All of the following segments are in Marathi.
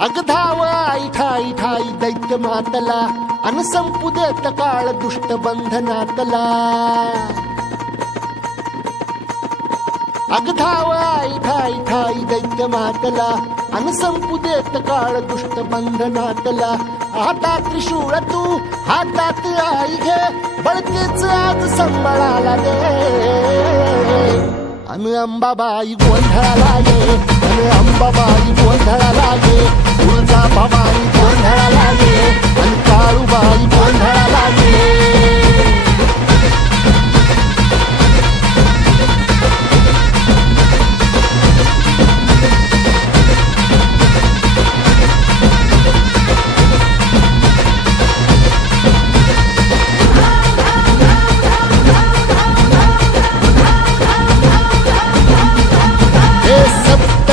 अग धाव आई ठाई ठाई दैत्य मातला अन संपू देत काळ दुष्ट बंधनातला. अग धाव आई ठाई ठाई दैत्य मातला अन संपू देत काळ दुष्ट बंधनातला. आता त्रिशूळ तू हातात आई घे बळकेच आज संभाळाला दे. अन अंबाबाई गोंधळाला ये अन अंबाबाई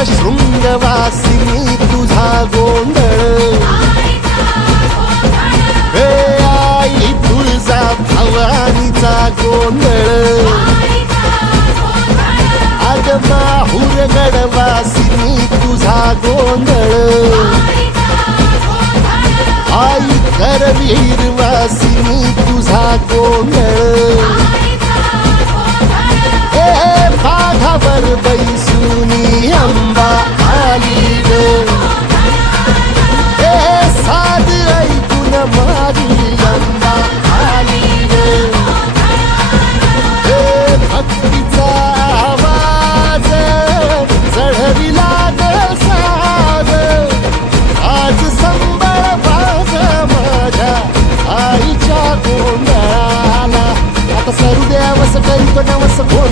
शृंगवासिनी तुझा गोंधळ. हे आई तुळजा भवानीचा गोंधळ. अग माहूर गडवासिनी तुझा गोंधळ. आई करवीर वासिनी तुझा गोंधळ.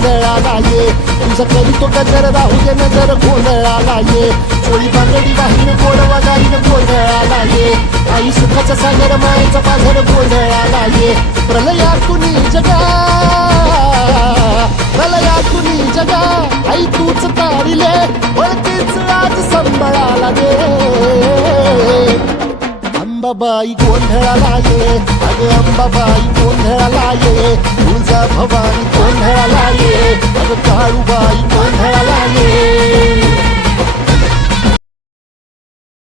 गोंधळाला ये तुझं करीतो गजर राहू दे नजर गोंधळाला ये चोळी बांगडी वाहीन गोडवा गाईन गोंधळाला ये आई सुखाचा सागर मायेचा पाझर गोंधळाला ये प्रलया कुणी जगा. प्रलया कुणी जगा. आई तूच तारिले वळतीच आज संबळाला दे. अंबाबाई गोंधळाला ये अग अंबाबाई गोंधळाला ये तुळजा भवानी गोंधळाला ये अग काळूबाई गोंधळाला